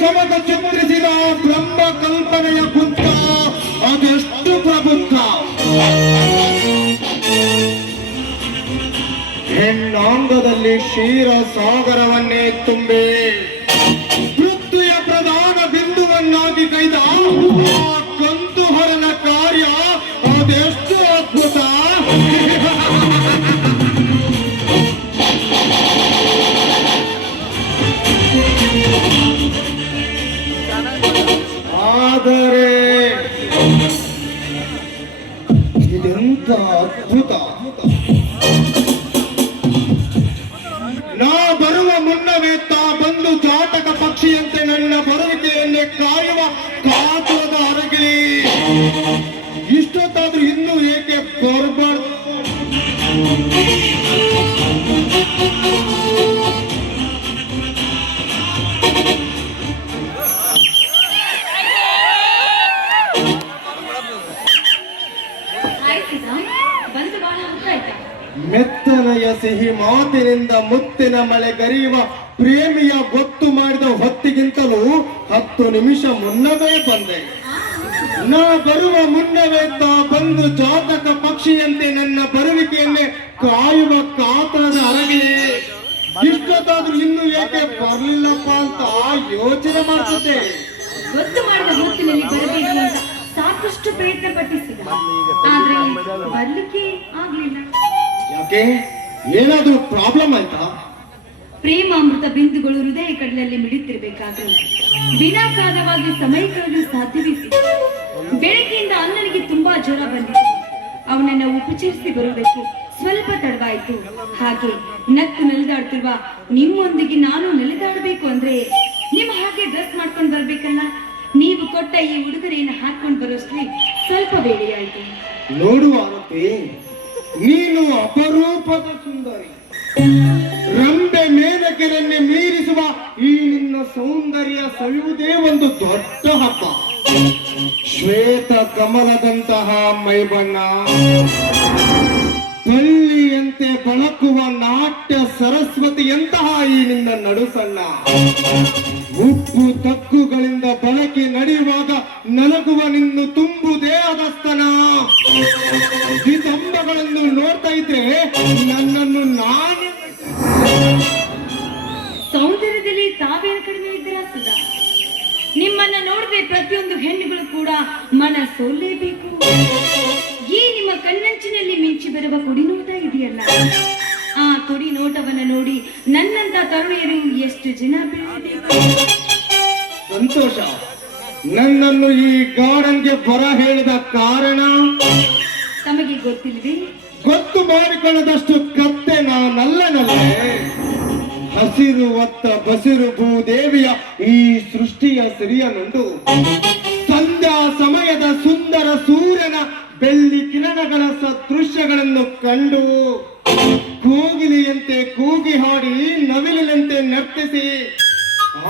ಸಮದ ಚಿತ್ರಿಸಿದ ಬ್ರಹ್ಮ ಕಲ್ಪನೆಯ ಕುಂತ ಅದೆಷ್ಟು ಪ್ರಬುದ್ಧ. ಹೆಣ್ಣಾಂಗದಲ್ಲಿ ಕ್ಷೀರ ಸಾಗರವನ್ನೇ ತುಂಬಿ ಪೃಥ್ವಿಯ ಪ್ರಧಾನ ಬಿಂದುವನ್ನಾಗಿ ಕೈದ ಕಂದು ಹೊರನ ಕಾರ್ಯ ಅದೆಷ್ಟು ಅದ್ಭುತ. ಆದರೆ ಇದೆಂತ ಅದ್ಭುತ. ನಾ ಬರುವ ಮುನ್ನವೇ ತಾ ಬಂದು ಜಾತಕ ಪಕ್ಷಿಯಂತೆ ನನ್ನ ಬರುವಿಕೆಯನ್ನೇ ಕಾಯುವ ಕಾತುರದ ಅರಗಿಳಿ. ಇಷ್ಟೊತ್ತಾದ್ರೂ ಇನ್ನೂ ಏಕೆ ಬರಬಾರ್ದು? ಮೆತ್ತನೆಯ ಸಿಹಿ ಮಾತಿನಿಂದ ಮುತ್ತಿನ ಮಳೆ ಗರಿಯುವ ಪ್ರೇಮಿಯ ಗೊತ್ತು ಮಾಡಿದ ಹೊತ್ತಿಗಿಂತಲೂ 10 ನಿಮಿಷ ಮುನ್ನವೇ ಬಂದೆ. ನಾ ಬರುವ ಮುನ್ನವೇ ತಾ ಬಂದು ಜಾತಕ ಪಕ್ಷಿಯಂತೆ ನನ್ನ ಬರುವಿಕೆಯನ್ನೇ ಕಾಯುವ ಕಾತರದ ಅರಗಿ. ಇಷ್ಟೊತ್ತಾದ್ರೂ ಇನ್ನು ಏಕೆ ಬರ್ಲಿಲ್ಲಪ್ಪ ಅಂತ ಯೋಚನೆ ಮಾಡ್ತಿದ್ದೆ. ಗೊತ್ತು ಮಾಡಿದ ಹೊತ್ತಿನಲ್ಲಿ ಬರಬೇಕು ಅಂತ ಸಾಕಷ್ಟು ಪ್ರಯತ್ನ ಪಟ್ಟಿಸಿದ, ಆದ್ರೆ ಬರ್ಲಿಕ್ಕೆ ಆಗ್ಲಿಲ್ಲ. ಯಾಕೆ? ಏನಾದ್ರೂ ಪ್ರಾಬ್ಲಮ್ ಆಯ್ತಾ? ಪ್ರೇಮಾಮೃತ ಬಿಂದುಗಳು ಹೃದಯ ಕಡಲಲ್ಲಿ ಮಿಡುತ್ತಿರಬೇಕಾದ್ರೆ ವಿನಾಕಾರವಾಗಿ ಸಮಯ ಕಳೆದು ಸಾಧ್ಯವಿಸಿ ಬೆಳಗ್ಗೆಯಿಂದ ಅಣ್ಣನಿಗೆ ತುಂಬಾ ಜ್ವರ ಬಂದಿದೆ. ಅವನನ್ನ ಉಪಚರಿಸಿ ಬರುವುದಕ್ಕೆ ಸ್ವಲ್ಪ ತಡವಾಯಿತು. ಹಾಗೆ ನಕ್ಕು ನಲಿದಾಡ್ತಿರುವ ನಿಮ್ಮೊಂದಿಗೆ ನಾನು ನಲಿದಾಡಬೇಕು ಅಂದ್ರೆ ನಿಮ್ಮ ಹಾಗೆ ಡ್ರೆಸ್ ಮಾಡ್ಕೊಂಡು ಬರ್ಬೇಕಲ್ಲ. ನೀವು ಕೊಟ್ಟ ಈ ಉಡುಗೊರೆಯನ್ನು ಹಾಕೊಂಡು ಬರೋಷ್ಟ್ರಿ ಸ್ವಲ್ಪ ಬೇಡಿಯಾಯಿತು. ನೋಡುವ ಆರೋಪಿ, ನೀನು ಅಪರೂಪದ ಸುಂದರಿ. ರಂಬೆ ಮೇಲಕೆರನ್ನೇ ಮೀರಿಸುವ ಈ ನಿನ್ನ ಸೌಂದರ್ಯ ಸವಿಯುವುದೇ ಒಂದು ದೊಡ್ಡ ಹಬ್ಬ. ಶ್ವೇತ ಕಮಲದಂತಹ ಮೈಬಣ್ಣ, ಬಳ್ಳಿಯಂತೆ ಬಳಕುವ ನಾಟ್ಯ ಸರಸ್ವತಿಯಂತಹ ಈ ನಿನ್ನ ನಡುಸಣ್ಣ, ಉಪ್ಪು ತಕ್ಕುಗಳಿಂದ ಬಳಕೆ ನಡೆಯುವಾಗ ನಲಗುವ ನಿನ್ನು ತುಂಬು ದೇಹದ ಸ್ತನ. ಈ ದಂಬಗಳನ್ನು ನೋಡ್ತಾ ಇದ್ರೆ ನನ್ನನ್ನು ನಾನು ಸೌಂದರ್ಯದಲ್ಲಿ ತಾವೇನು ಕಡಿಮೆ ಇದ್ದೀರಾ ಸುಧಾ? ನಿಮ್ಮನ್ನ ನೋಡಿದ್ರೆ ಪ್ರತಿಯೊಂದು ಹೆಣ್ಣುಗಳು ಕೂಡ ಮನ ಸೋಲ್ಲೇಬೇಕು. ಈ ನಿಮ್ಮ ಕಣ್ಣಂಚಿನಲ್ಲಿ ಮಿಂಚಿ ಬರುವ ಕುಡಿ ನೋಟ ಇದೆಯಲ್ಲ, ಆ ಕುಡಿ ನೋಟವನ್ನ ನೋಡಿ ನನ್ನಂತ ತರುಣಿಯರು ಎಷ್ಟು ಜನ ಬೀಳಬೇಕು. ಸಂತೋಷ. ನನ್ನನ್ನು ಈ ಗಾರ್ಡನ್ಗೆ ಬರ ಹೇಳಿದ ಕಾರಣ ತಮಗೆ ಗೊತ್ತಿಲ್ವೇ? ಗೊತ್ತು ಮಾಡಿಕೊಳ್ಳದಷ್ಟು ಕತ್ತೆ ನಾನಲ್ಲನಲ್ಲೇ. ಹಸಿರು ಹೊತ್ತ ಬಸಿರು ಭೂದೇವಿಯ ಈ ಸೃಷ್ಟಿಯ ಸಿರಿಯನುಂಡು ಸಂಧ್ಯಾ ಸಮಯದ ಸುಂದರ ಸೂರ್ಯನ ಬೆಳ್ಳಿ ಕಿರಣಗಳ ಸದೃಶ್ಯಗಳನ್ನು ಕಂಡು ಕೂಗಿಲಿಯಂತೆ ಕೂಗಿ ಹಾಡಿ ನವಿಲಿನಂತೆ ನರ್ತಿಸಿ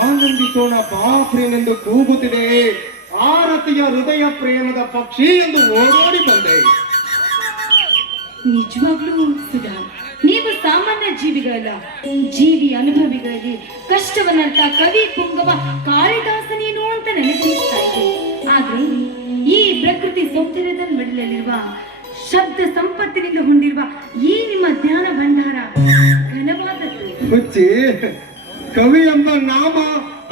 ಆನಂದಿಸೋಣ ಬಾಪ್ರೇನೆಂದು ಕೂಗುತ್ತಿದೆ. ಆರತಿಯ ಹೃದಯ ಪ್ರೇಮದ ಪಕ್ಷಿ ಎಂದು ಓಡೋಡಿ ಬಂದೆ. ನಿಜವಾಗ್ಲೂ ಸುಧಾ, ನೀವು ಸಾಮಾನ್ಯ ಜೀವಿಗಳಲ್ಲ, ಜೀವಿ ಅನುಭವಿಗಳಿಗೆ ಕಷ್ಟವನ್ನಂತ ಕವಿ ಪುಂಗವ ಕಾಳಿದಾಸನೇನು ಅಂತ ನೆನಪಿಸ್ತಾ ಇದೆ. ಆದ್ರೆ ಈ ಪ್ರಕೃತಿ ಸೌಂದರ್ಯದ ಮಡಿಲಲ್ಲಿರುವ ಶಬ್ದ ಸಂಪತ್ತಿನಿಂದ ಹೊಂದಿರುವ ಈ ನಿಮ್ಮ ಜ್ಞಾನ ಭಂಡಾರ ಘನವಾದದ್ದು. ಹುಚ್ಚಿ, ಕವಿ ಎಂಬ ನಾಮ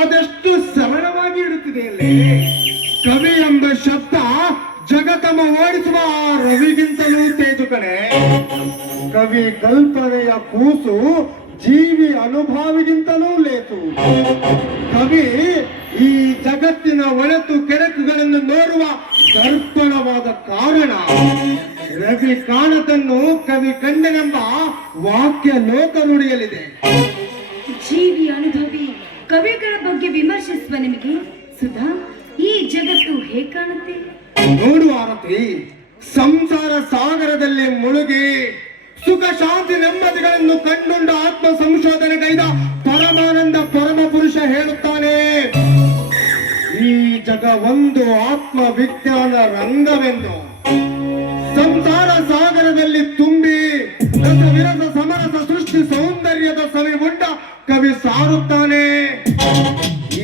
ಅದೆಷ್ಟು ಸರಳವಾಗಿ ಇಡುತ್ತಿದೆ ಅಲ್ಲೇ. ಕವಿ ಎಂಬ ಶಬ್ದ ಜಗತಮ ಓಡಿಸುವ ರವಿಗಿಂತಲೂ ತೇಜು ಕಣೆ. ಕವಿ ಕಲ್ಪನೆಯ ಕೂಸು ಜೀವಿ ಅನುಭವಿಗಿಂತಲೂ ಲೇಸು. ಕವಿ ಈ ಜಗತ್ತಿನ ಒಳತು ಕೆಡಕುಗಳನ್ನು ನೋಡುವ ದರ್ಪಣವಾದ ಕಾರಣ. ರವಿ ಕಾಣದನ್ನು ಕವಿ ಕಂಡನೆಂಬ ವಾಕ್ಯ ಲೋಕ ನುಡಿಯಲಿದೆ. ಜೀವಿ ಅನುಭವಿ ಕವಿಗಳ ಬಗ್ಗೆ ವಿಮರ್ಶಿಸುವ ನಿಮಗೆ ಸುಧಾ ಈ ಜಗತ್ತು ಹೇಗೆ ಕಾಣುತ್ತೆ? ನೋಡುವ ಆರತಿ, ಸಂಸಾರ ಸಾಗರದಲ್ಲಿ ಮುಳುಗಿ ಸುಖ ಶಾಂತಿ ನೆಮ್ಮದಿಗಳನ್ನು ಕಂಡುಂಡ ಆತ್ಮ ಸಂಶೋಧನೆಗೈದ ಪರಮಾನಂದ ಪರಮ ಪುರುಷ ಹೇಳುತ್ತಾನೆ, ಈ ಜಗ ಒಂದು ಆತ್ಮ ವಿಜ್ಞಾನ ರಂಗವೆಂದು. ಸಂಸಾರ ಸಾಗರದಲ್ಲಿ ತುಂಬಿ ರಸ ವಿರಸ ಸಮರಸ ಸೃಷ್ಟಿ ಸೌಂದರ್ಯದ ಸವಿ ಉಂಡ ಕವಿ ಸಾರುತ್ತಾನೆ,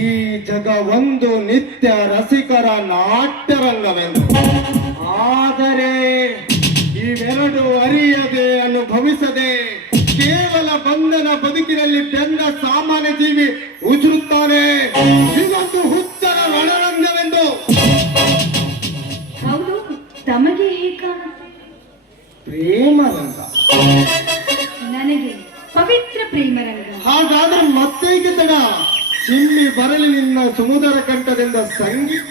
ಈ ಜಗವೊಂದು ನಿತ್ಯ ರಸಿಕರ ನಾಟ್ಯರಂಗವೆಂದು. ಆದರೆ ಇವೆರಡು ಅರಿಯದೆ ಅನುಭವಿಸದೆ ಕೇವಲ ಬಂಧನ ಬದುಕಿನಲ್ಲಿ ಬೆಂದ ಸಾಮಾನ್ಯ ಜೀವಿ ಉಸಿರುತ್ತಾನೆ. ಇದೊಂದು ಹುಚ್ಚರ ರಣರಂಗವೆಂದು. ಹೌದು, ತಮಗೆ ಹೇಗೆ ಕಾಣುತ್ತೆ? ಪ್ರೇಮರಂಗ. ನನಗೆ ಪವಿತ್ರ ಪ್ರೇಮರಂಗ. ಹಾಗಾದ್ರೆ ಮತ್ತೇಗೆ ತಡ? ಚಿಮ್ಮಿ ಬರಲಿ ನಿನ್ನ ಸುಮಧುರ ಕಂಠದಿಂದ ಸಂಗೀತ.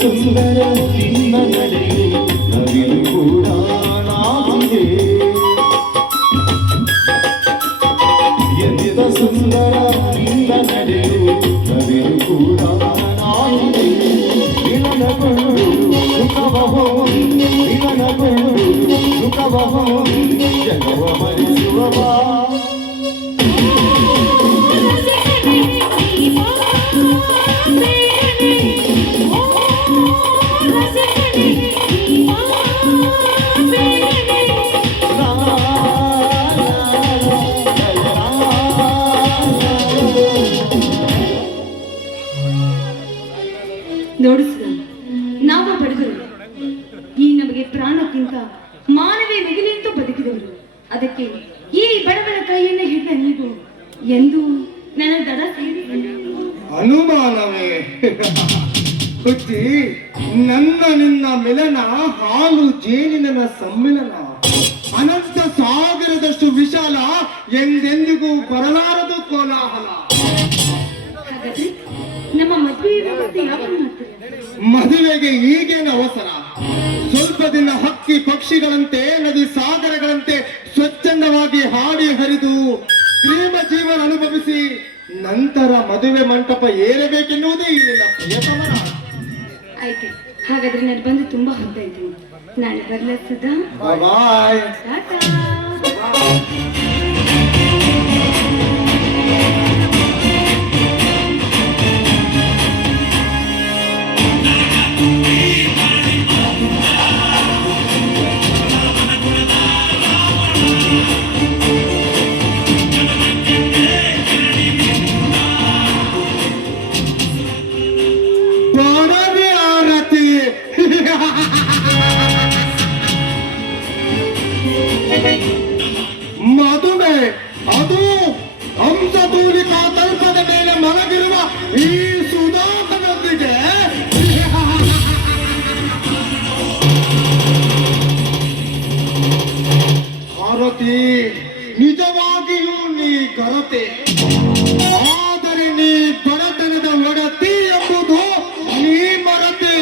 ಸುಂದರ ನಿನ್ನ ನಡೆಯು ನವಿಲು ಕೂಡ ನಾಚಿದೆ ಎಂದಿದ ಸುಂದರ ನಿನ್ನ ನಡೆಯು ನವಿಲು ಕೂಡ ನಾಚಿದೆ ವಿಲನಗೊಂಡು ಸುಖವಹೋ ವಿಲನಗೊಂಡು ಸುಖವಹೋ ಜಗವ ಮರಿಸುವ ನೋಡಿಸಿದ ನಾವು ಬಡವರು, ಈ ನಮಗೆ ಪ್ರಾಣಕ್ಕಿಂತ ಮಾನವೇ ಮಿಗಿಲಿಂತೂ ಬದುಕಿದವರು. ಅದಕ್ಕೆ ಈ ಬಡವರ ಕೈಯನ್ನು ಹಿಡಿದ ನೀವು ಎಂದು ನನ್ನ ದಡ ಸೇರಿ ಅನುಮಾನವೇ ಹುಚ್ಚಿ, ನನ್ನ ನಿನ್ನ ಮಿಲನ ಹಾಲು ಜೇನಿನ ಸಮ್ಮಿಲನ ಅನಂತ ಸಾಗರದಷ್ಟು ವಿಶಾಲ, ಎಂದೆಂದಿಗೂ ಬರಲಾರದು ಕೋಲಾಹಲ. ಹಾಗಾದ್ರೆ ನಮ್ಮ ಮದುವೆ ವ್ಯವಸ್ಥೆ ಯಾವಾಗ ಮಾಡ್ತೀರಿ? ಮದುವೆಗೆ ಈಗೇನು ಅವಸರ? ಸ್ವಲ್ಪ ದಿನ ಹಕ್ಕಿ ಪಕ್ಷಿಗಳಂತೆ ನದಿ ಸಾಗರಗಳಂತೆ ಸ್ವಚ್ಛಂದವಾಗಿ ಹಾಡಿ ಹರಿದು ಪ್ರೇಮ ಜೀವನ ಅನುಭವಿಸಿ ನಂತರ ಮದುವೆ ಮಂಟಪ ಏರಬೇಕೆನ್ನುವುದೇ ಇಲ್ಲಿನ ಪ್ರಿಯತಮನ. ಆಯ್ತು, ಹಾಗಾದ್ರೆ ನಾನು ಬಂದು ತುಂಬಾ ಹೊತ್ತಾಯ್ತು. ನಾಳೆ ಬರ್ಲ ಸುಧಾ? ಬಾಯ್. ಟಾಟಾ. ಬಾರದೆ ಆರತಿ. ಮದುವೆ ಅದು ಹಂಸತೂಲಿಕಾ ತಲ್ಪದ ಮೇಲೆ ಮಲಗಿರುವ ಈ ಸುಧಾಮನೊಂದಿಗೆ ಆರತಿ, ನಿಜವಾಗಿಯೂ ನೀ ಗರತೆ, ಆದರೆ ನೀ ಬಡತನದ ಒಡತಿ ಎಂಬುದು ನೀ ಮರತೆ.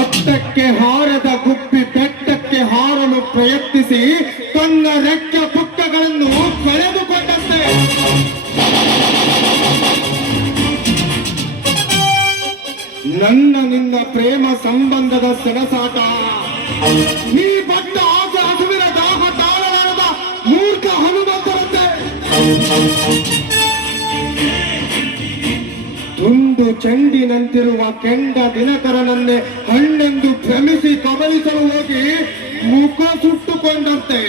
ಅಟ್ಟಕ್ಕೆ ಹಾರದ ಗುಬ್ಬಿ ಬೆಟ್ಟಕ್ಕೆ ಹಾರಲು ಪ್ರಯತ್ನಿಸಿ ತನ್ನ ರೆಕ್ಕೆ ಪುಕ್ಕಗಳನ್ನು ಕಳೆದುಕೊಂಡಂತೆ. ನನ್ನ ನಿನ್ನ ಪ್ರೇಮ ಸಂಬಂಧದ ಸೆಣಸಾಟ, ನೀ ಪಟ್ಟ ಆಸೆ ಹಸುವಿನ ದಾಹ ತಾಳಲಾರದ ಮೂರ್ಖ ಹನುಮಂತರಂತೆ. ತುಂಡು ಚೆಂಡಿನಂತಿರುವ ಕೆಂಡ ದಿನಕರನನ್ನೇ ಹಣ್ಣೆಂದು ಭ್ರಮಿಸಿ ಕಬಲಿಸಲು ಹೋಗಿ ಮುಖ ಸುಟ್ಟುಕೊಂಡಂತೆ.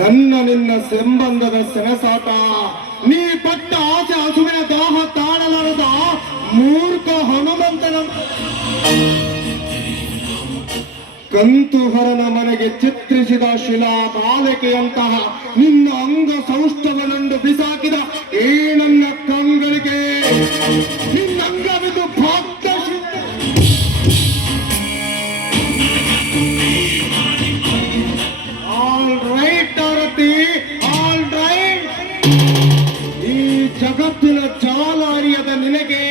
ನನ್ನ ನಿನ್ನ ಸಂಬಂಧದ ಸೆಣಸಾಟ, ನೀ ಪಟ್ಟ ಆಸೆ ಹಸುವಿನ ದಾಹ ತಾಳಲಾರದ ಮೂರ್ಖ ಹನುಮಂತನ. ಕಂತುಹರನ ಮನೆಗೆ ಚಿತ್ರಿಸಿದ ಶಿಲಾ ಬಾಲಕೆಯಂತಹ ನಿನ್ನ ಅಂಗ ಸೌಷ್ಠವನನ್ನು ಬಿಸಾಕಿದ ಈ ನನ್ನ ಕಂಗಳಿಗೆ ನಿನ್ನಂಗವಿದು ಭಕ್ತ. ಆಲ್ ರೈಟ್ ಆರತಿ, ಆಲ್ ರೈಟ್. ಈ ಜಗತ್ತಿನ ಜಾಲ ಅರಿಯದ ನಿನಗೆ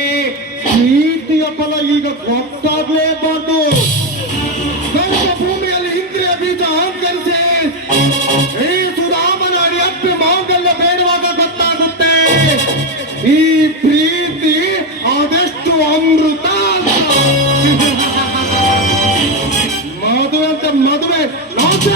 ನೀತಿಯ ಫಲ ಈಗ ಗೊತ್ತಾಗಲೇಬಾರ್ದು. ಭೂಮಿಯಲ್ಲಿ ಇಂದ್ರಿಯ ಬೀಜ ಅಹಂಕರಿಸಿ ಈ ಸುಧಾಮನ ಅಪ್ಪಿ ಮಾಂಗಲ್ಯ ಬೇಡವಾಗ ಗೊತ್ತಾಗುತ್ತೆ ಈ ಪ್ರೀತಿ ಅದೆಷ್ಟು ಅಮೃತ ಅಂತ. ಮದುವೆ ಅಂತ ಮದುವೆ ನಾಶ.